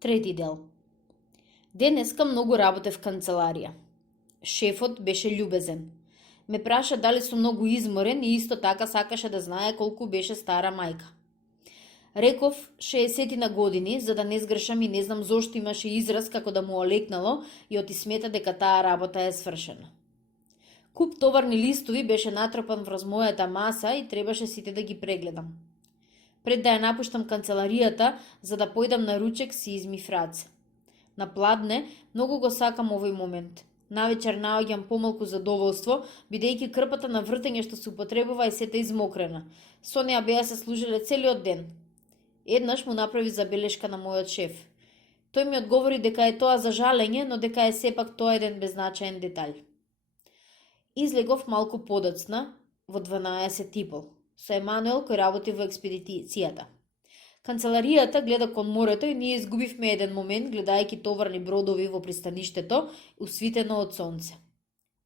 Трети дел. Денеска многу работев в канцеларија. Шефот беше љубезен. Ме праша дали сум многу изморен и исто така сакаше да знае колку беше стара мајка. Реков 60 на години, за да не сгрешам и не знам зошто имаше израз како да му олекнало и оти смета дека таа работа е свршена. Куп товарни листови беше натрпан врз мојата маса и требаше сите да ги прегледам. Пред да ја напуштам канцеларијата, за да појдам на ручек, си измив раце. На пладне, многу го сакам овој момент. Навечер наоѓам помалку задоволство, бидејќи крпата на вртење што се употребува е сета измокрена. Со неа беа се служеле целиот ден. Еднаш му направи забелешка на мојот шеф. Тој ми одговори дека е тоа за жалење, но дека е сепак тоа еден беззначаен детаљ. Излегов малку подоцна, во 12:30, со Емануел кој работи во експедицијата. Канцеларијата гледа кон морето и ние изгубивме еден момент гледајќи товарни бродови во пристаништето, усвитено од сонце.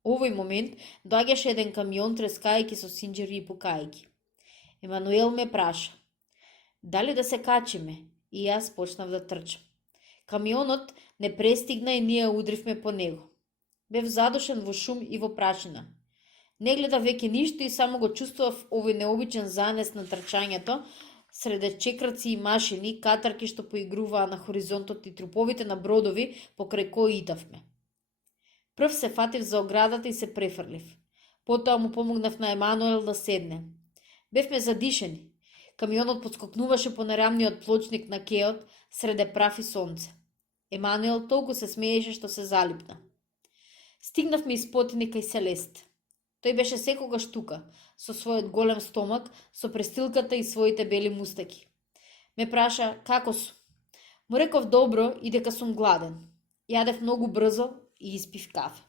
Овој момент доаѓаше еден камион трескајќи со синџери и пукајќи. Емануел ме праша: дали да се качиме? И јас почнав да трчам. Камионот не престигна и ние удривме по него. Бев задушен во шум и во прашина. Не гледав веќе ништо и само го чувствував овој необичен занес на трчањето, среде чекраци и машини, катарки што поигруваа на хоризонтот и труповите на бродови покрај кои итавме. Прв се фатив за оградата и се префрлив. Потоа му помогнав на Емануел да седне. Бевме задишени. Камионот подскокнуваше по нерамниот плочник на кеот среде прав и сонце. Емануел толку се смееше што се залипна. Стигнавме испотини кај Селест. Тој беше секогаш тука, со својот голем стомак, со престилката и своите бели мустаки. Ме праша како сум. Му реков добро и дека сум гладен. Јадев многу брзо и испив кафе.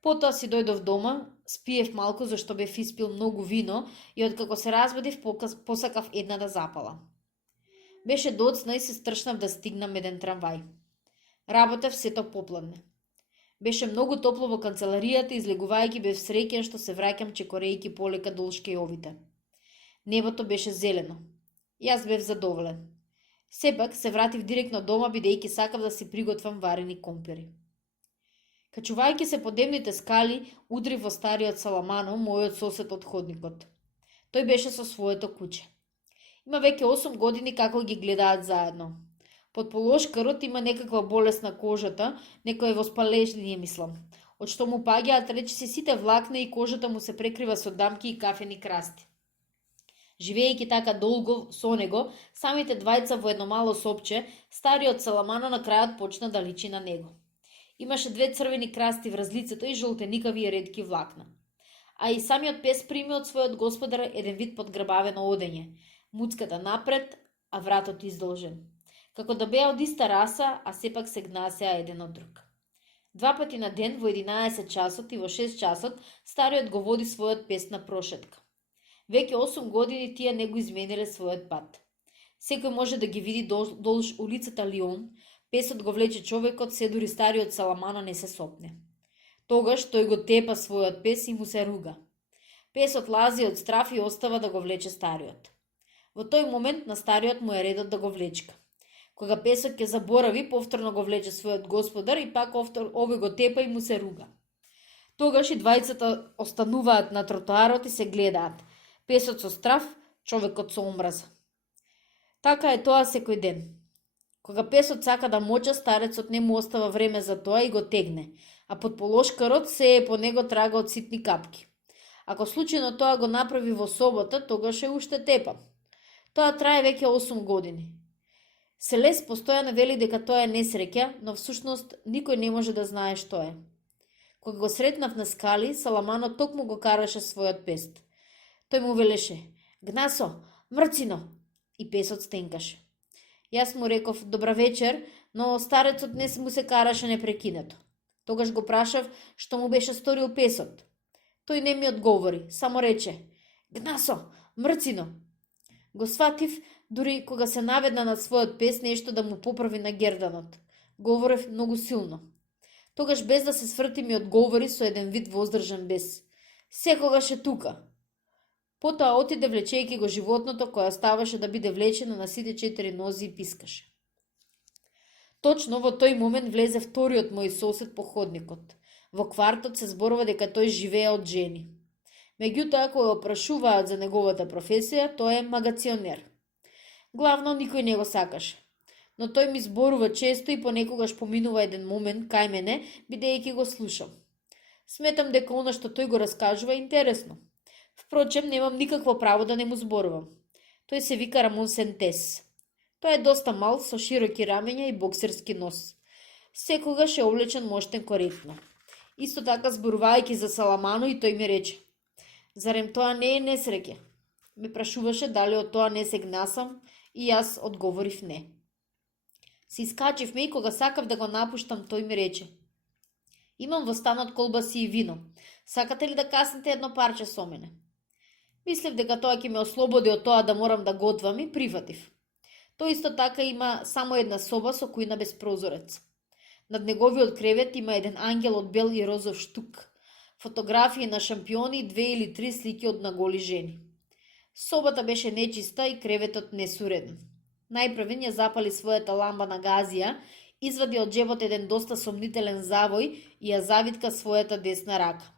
Потоа си дојдов дома, спиев малку зашто бев испил многу вино и откако се разбудив посакав една да запала. Беше доцна и се стршнав да стигнам еден трамвај. Работев сето попладне. Беше многу топло во канцеларијата и излегувајќи бев среќен што се враќам чекорејќи полека долу шкејовите. Небото беше зелено. Јас бев задоволен. Сепак се вратив директно дома бидејќи сакав да си приготвам варени компири. Качувајќи се по демните скали, удрив во стариот Саламано, мојот сосед од ходникот. Тој беше со своето куче. Има веќе 8 години како ги гледаат заедно. Под полошкарот има некаква болест на кожата, некој воспаление мислам. Од што му паѓаат речиси сите влакна и кожата му се прекрива со дамки и кафени красти. Живеејќи така долго со него, самите двајца во едно мало сопче, стариот Саламано на крајот почна да личи на него. Имаше 2 црвени красти врз лицето и жолтеникави и ретки влакна. А и самиот пес прими од својот господар еден вид подгрбавено одење, муцката напред, а вратот издолжен. Како да беа од иста раса, а сепак се гнасеа еден од друг. 2 пати на ден во 11 часот и во 6 часот стариот го води својот пес на прошетка. Веќе 8 години тие не го измениле својот пат. Секој може да ги види долж улицата Лион, песот го влече човекот, се дури стариот Саламано не се сопне. Тогаш тој го тепа својот пес и му се руга. Песот лази од страф и остава да го влече стариот. Во тој момент на стариот му е редот да го влечка. Кога песот ќе заборави, повторно го влече својот господар и пак овој го тепа и му се руга. Тогаш и двајцата остануваат на тротоарот и се гледаат. Песот со страф, човекот со омраза. Така е тоа секој ден. Кога песот сака да моча, старецот не му остава време за тоа и го тегне, а под полошкарот се е по него трага од ситни капки. Ако случајно тоа го направи во собота, тогаш е уште тепан. Тоа трае веќе 8 години. Селес постојано вели дека тоа е несреќа, но всушност никој не може да знае што е. Кога го сретнав на скали, Саламано токму го караше својот пес. Тој му велеше: "Гнасо, мрцино!" И песот стенкаше. Јас му реков: "Добра вечер", но старецот не му се караше непрекинато. Тогаш го прашав што му беше сторил песот. Тој не ми одговори, само рече: "Гнасо, мрцино!" Го сватив, дури кога се наведна над својот пес нешто да му поправи на герданот. Говорев многу силно. Тогаш без да се сврти ми одговори со еден вид воздржан бес: "Секогаш е тука." Потоа отиде влечејќи го животното кое оставаше да биде влечено на сите 4 нози и пискаше. Точно во тој момент влезе вториот мој сосед по ходникот. Во квартот се зборува дека тој живее од жени. Меѓутоа, ако го опрашуваат за неговата професија, тој е магационер. Главно никој не го сакаше. Но тој ми зборува често и понекогаш поминува еден момент кај мене, бидејќи го слушам. Сметам дека она што тој го раскажува е интересно. Впрочем, немам никакво право да не му зборувам. Тој се вика Рамон Сентес. Тој е доста мал, со широки рамења и боксерски нос. Секогаш е облечен моштен коректно. Исто така зборувајќи за Саламано и тој ми рече: "Зарем тоа не е несреќа?" Ме прашуваше дали од тоа не се гнасам и јас одговорив не. Се искачивме и кога сакав да го напуштам, тој ми рече: "Имам во станот колбаси и вино. Сакате ли да каснете едно парче со мене?" Мислев дека тоа ќе ме ослободи од тоа да морам да готвам и прифатив. Тој исто така има само една соба со кујна без прозорец. Над неговиот кревет има еден ангел од бел и розов штук, фотографии на шампиони и 2 или 3 слики од наголи жени. Собата беше нечиста и креветот несуреден. Најпрвен ја запали својата ламба на газија, извади од джебот еден доста сомнителен завој и ја завитка својата десна рака.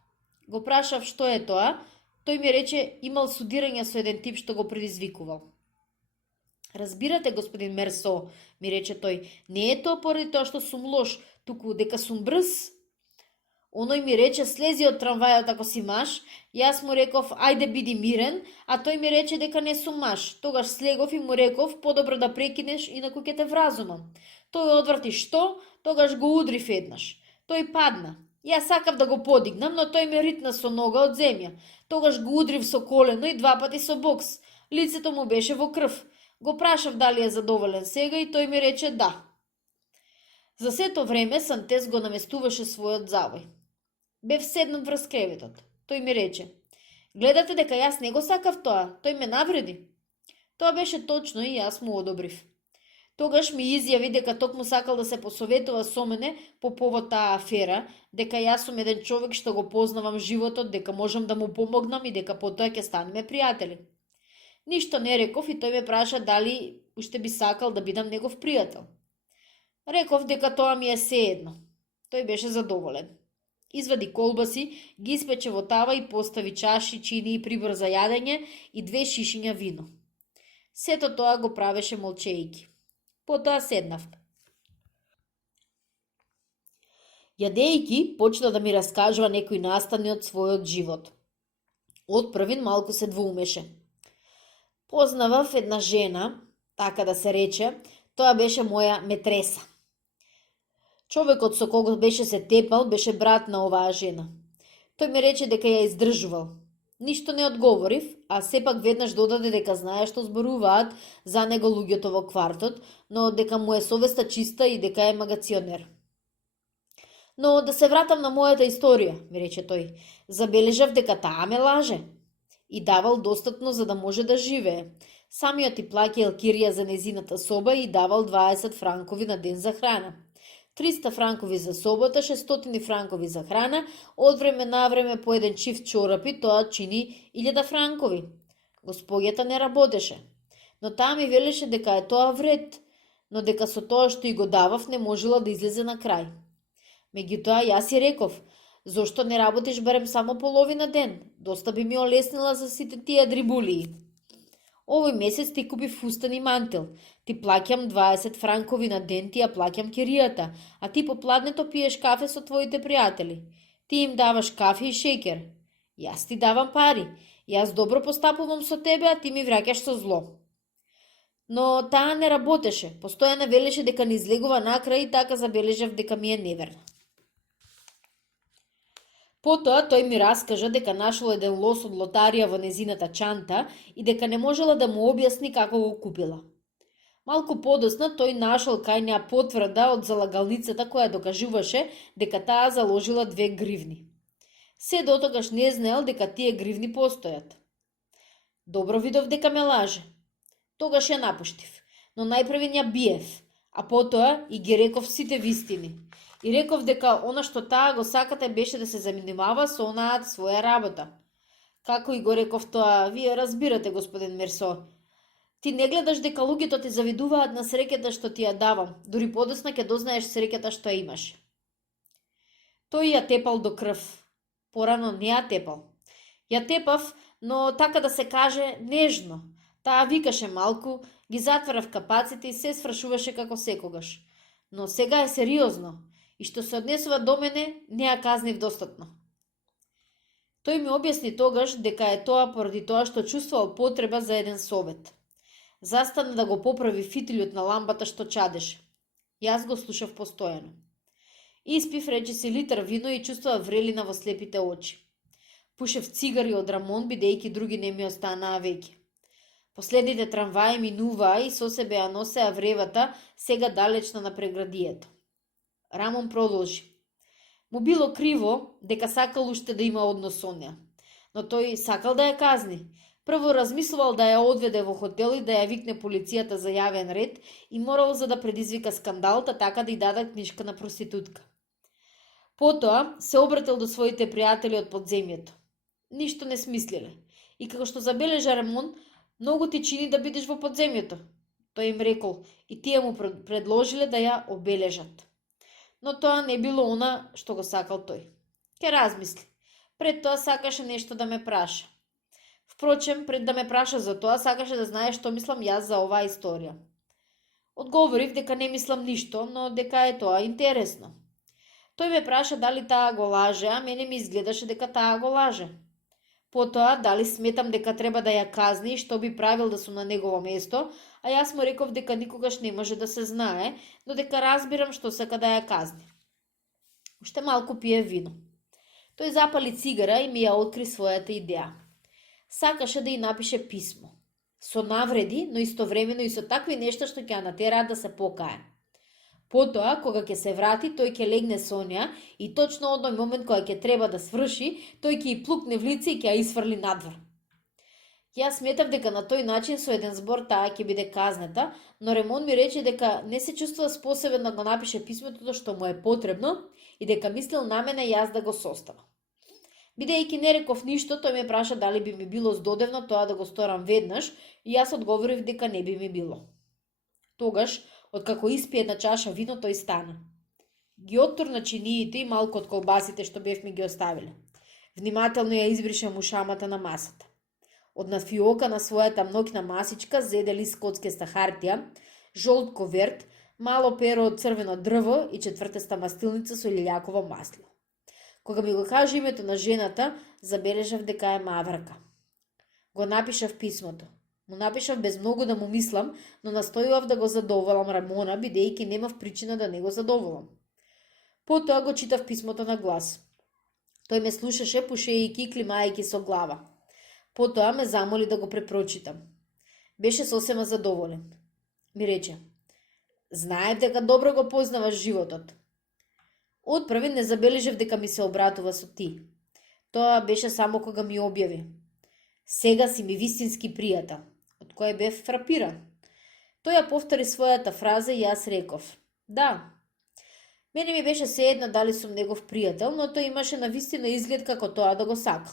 Го прашав што е тоа, тој ми рече имал судирање со еден тип што го предизвикувал. "Разбирате, господин Мерсо," ми рече тој, "не е тоа поради тоа што сум лош, туку дека сум брз." Оној ми рече слези од трамвајот ако си маж, јас му реков ајде биди мирен, а тој ми рече дека не сум маж. Тогаш слегов и му реков подобро да прекинеш, инаку ќе те вразумам. Тој одврти што, тогаш го удрив еднаш. Тој падна. Јас сакав да го подигнам, но тој ме ритна со нога од земја. Тогаш го удрив со колено и 2 пати со бокс. Лицето му беше во крв. Го прашав дали е задоволен сега и тој ми рече да. За сето време Сантес го наместуваше својот завој. Бев седнат врз креветот. Тој ми рече: "Гледате дека јас не го сакав тоа, тој ме навреди." Тоа беше точно и јас му одобрив. Тогаш ми изјави дека токму сакал да се посоветува со мене по повод таа афера, дека јас сум еден човек што го познавам животот, дека можам да му помогнам и дека потоа ќе станеме пријатели. Ништо не реков и тој ме праша дали уште би сакал да бидам негов пријател. Реков дека тоа ми е сеедно. Тој беше задоволен. Извади колбаси, ги испече во тава и постави чаши, чини и прибор за јадење и 2 шишиња вино. Сето тоа го правеше молчејки. Потоа седнавме. Јадејки, почна да ми раскажува некои настани од својот живот. Од првин малку се двоумеше. Познавав една жена, така да се рече, тоа беше моја метреса. Човекот со кого беше се тепал беше брат на оваа жена. Тој ми рече дека ја издржувал. Ништо не одговорив, а сепак веднаш додаде дека знае што зборуваат за него луѓето во квартот, но дека му е совеста чиста и дека е магационер. "Но да се вратам на мојата историја," ми рече тој. "Забележав дека таа ме лаже. И давал достатно за да може да живее. Самиот и плаќал кирија за незината соба и давал 20 франкови на ден за храна. 300 франкови за собота, 600 франкови за храна, од време на време по еден чифт чорапи, тоа чини 1000 франкови. Господјата не работеше. Но таа ми велеше дека е тоа вред, но дека со тоа што и го давав не можела да излезе на крај. Меѓутоа, јас си реков, зошто не работиш барем само половина ден? Доста би ми олеснила за сите тие дрибулии. Овој месец ти купи фустан и мантел. Ти плаќам 20 франкови на ден, ти ја плаќам киријата, а ти попладнето пиеш кафе со твоите пријатели. Ти им даваш кафе и шеќер. Јас ти давам пари. Јас добро постапувам со тебе, а ти ми враќаш со зло." Но таа не работеше. Постојано велеше дека не излегува накрај и така забележав дека ми е неверна. Потоа тој ми раскажа дека нашол еден лос од лотарија во незината чанта и дека не можела да му објасни како го купила. Малку подоцна тој нашол кај неа потврда од залагалницата која докажуваше дека таа заложила 2 гривни. Се дотогаш не знаел дека тие гривни постојат. Добро видов дека ме лаже. Тогаш ја напуштив, но најпрвен ја биев, а потоа и ги реков сите вистини. И реков дека она што таа го сакате беше да се занимава со онаат своја работа. Како и го реков тоа, вие разбирате, господин Мерсо. Ти не гледаш дека луѓето ти завидуваат на среќата што ти ја давам, дури подоцна ќе дознаеш среќата што ја имаш. Тој ја тепал до крв. Порано не ја тепал. Ја тепав, но така да се каже, нежно. Таа викаше малку, ги затвара в капаците и се свршуваше како секогаш. Но сега е сериозно и што се однесува до мене, не ја казнив достатно. Тој ми објасни тогаш дека е тоа поради тоа што чувствувал потреба за еден совет. Застана да го поправи фитилјот на ламбата што чадеше. Јас го слушав постојано. Испив речиси литар вино и чувствува врелина во слепите очи. Пушев цигари од Рамон, бидејќи други не ми останаа веќе. Последните трамваи минуваа и со себе ја носеа вревата, сега далечно на преградието. Рамон продолжи. Му било криво дека сакал уште да има однос со неа, но тој сакал да ја казни. Прво размислувал да ја одведе во хотел и да ја викне полицијата за јавен ред и морал за да предизвика скандал, така да ја даде книжка на проститутка. Потоа се обратил до своите пријатели од подземјето. Ништо не смислиле. И како што забележа Рамон, многу ти чини да бидеш во подземјето. Тој им рекол и тие му предложиле да ја обележат. Но тоа не било она што го сакал тој. Ке размисли. Пред тоа сакаше нешто да ме праша. Впрочем, пред да ме праша за тоа, сакаше да знае што мислам јас за оваа историја. Одговорив дека не мислам ништо, но дека е тоа интересно. Тој ме праша дали таа го лаже, а мене ми изгледаше дека таа го лаже. Потоа, дали сметам дека треба да ја казни и што би правил да сум на негово место, а јас му реков дека никогаш не може да се знае, но дека разбирам што сака да ја казни. Уште малку пие вино. Тој запали цигара и ми ја откри својата идеја. Сакаше да ја напише писмо. Со навреди, но истовремено и со такви нешта што ќе ја натераат да се покае. Потоа, кога ќе се врати, тој ќе легне со неа и точно од тој момент кога ќе треба да сврши, тој ќе ја плукне в лице и ќе ја изфрли надвор. Јас сметав дека на тој начин со еден збор таа ќе биде казнета, но Ремон ми рече дека не се чувствува способен да го напише писмото што му е потребно и дека мислил на мене јас да го состава. Бидејќи не реков ништо, тој ме праша дали би ми било здодевно тоа да го сторам веднаш и јас одговорив дека не би ми било. Тогаш, откако испие една чаша вино, тој стана. Ги оттурна чиниите и малку од колбасите што бевме ги оставиле. Внимателно ја избрише мушамата на масата. Од над фиока на својата ноќна масичка зеде лист коцкеста хартија, жолт коверт, мало перо од црвено дрво и четвртеста мастилница со лилјаково масло. Кога ми го кажа името на жената, забележав дека е Маврка. Го напишав писмото. Му напишав без многу да му мислам, но настојував да го задоволам Рамона, бидејќи немав причина да не го задоволам. Потоа го читав писмото на глас. Тој ме слушаше, пушејќи и климајќи со глава. Потоа ме замоли да го препрочитам. Беше сосема задоволен. Ми рече: знаев дека добро го познаваш животот. Отпрви не забележав дека ми се обратува со ти. Тоа беше само кога ми објави: сега си ми вистински пријател, од кој бев фрапиран. Тој ја повтори својата фраза и јас реков: да. Мене ми беше сеедно дали сум негов пријател, но тој имаше навистина изглед како тоа да го сакал.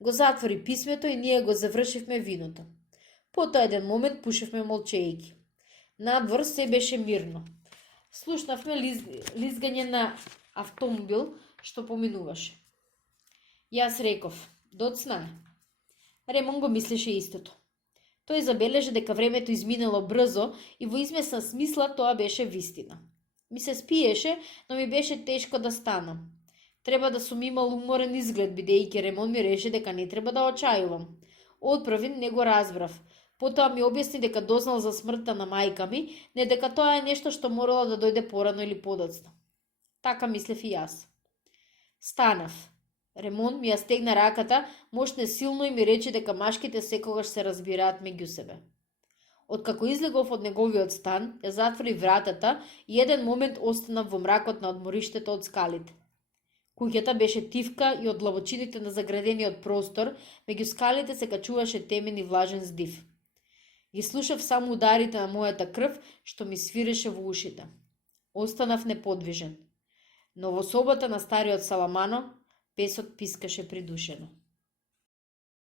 Го затвори писмето и ние го завршивме виното. Потоа еден момент пушевме молчејќи. Надвор се беше мирно. Слушнавме лизгање на автомобил што поминуваше. Јас реков: доцна е. Ремон го мислеше истото. Тој забележа дека времето изминало брзо и во известна смисла тоа беше вистина. Ми се спиеше, но ми беше тешко да станам. Треба да сум имал уморен изглед, бидејќи Ремон ми реше дека не треба да очајувам. Отпрви не го разбрав. Потоа ми објасни дека дознал за смртта на мајка ми, не дека тоа е нешто што морало да дојде порано или подоцна. Така мислев и јас. Станав. Ремон ми ја стегна раката, мошне силно и ми рече дека машките секогаш се разбираат меѓу себе. Откако излегов од неговиот стан, ја затвори вратата и еден момент останав во мракот на одмориштето од скалите. Куќата беше тивка и од длабочините на заградениот простор, меѓу скалите се качуваше темен и влажен здив. Ги слушав само ударите на мојата крв, што ми свиреше во ушите. Останав неподвижен. Но во собата на стариот Саламано, песот пискаше придушено.